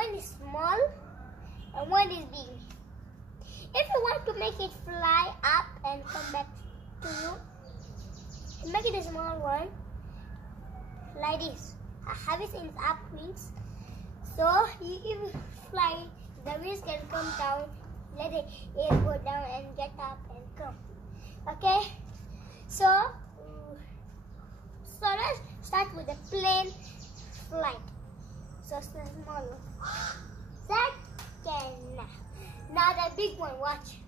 one is small and one is big. If you want to make it fly up and come back to you, make it a small one like this. Have it in its up wings, so if fly, the wings can come down, let the air go down and get up and come. Okay, so let's start with the plane flight. So small one. Second. Now the big one, watch.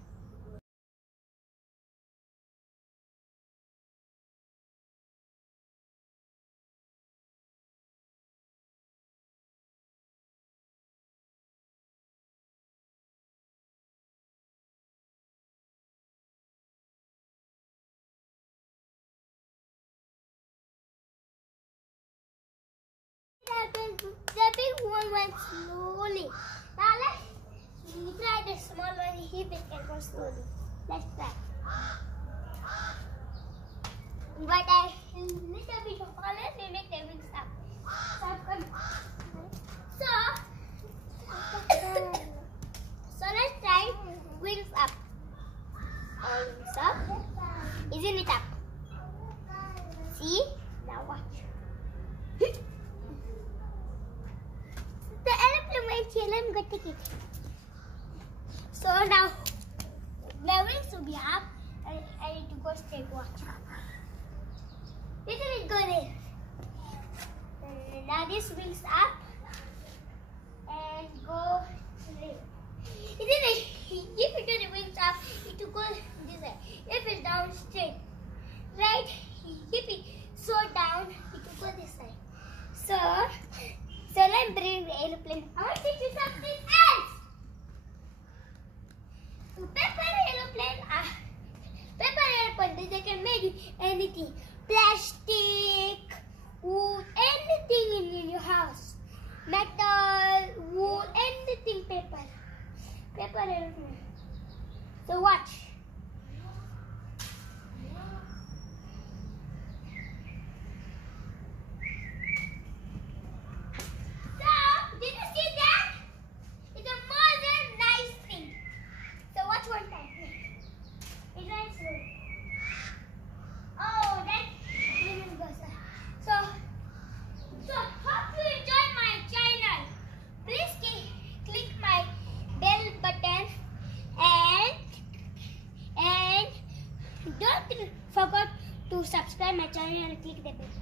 The big one went slowly. Now let's try the small one, if it can go slowly. Let's try. But a little bit of color, we make the wings up. So let's try wings up. All wings up. Isn't it up? See? Now watch. The aeroplane went here. Let me go take it. So now the wings will be up. I need to go straight. Watch. Didn't it go there? Now this wings up and go straight. If you do the wings up, it will go this way. If it's down straight, right? If it so down, it will go this side. So let's bring the aeroplane. I want to teach you something else. Paper airplane, they can make anything. Plastic, wood, anything in your house. Metal, wood, anything paper. Paper airplane. So watch. Don't forget to subscribe my channel and click the bell.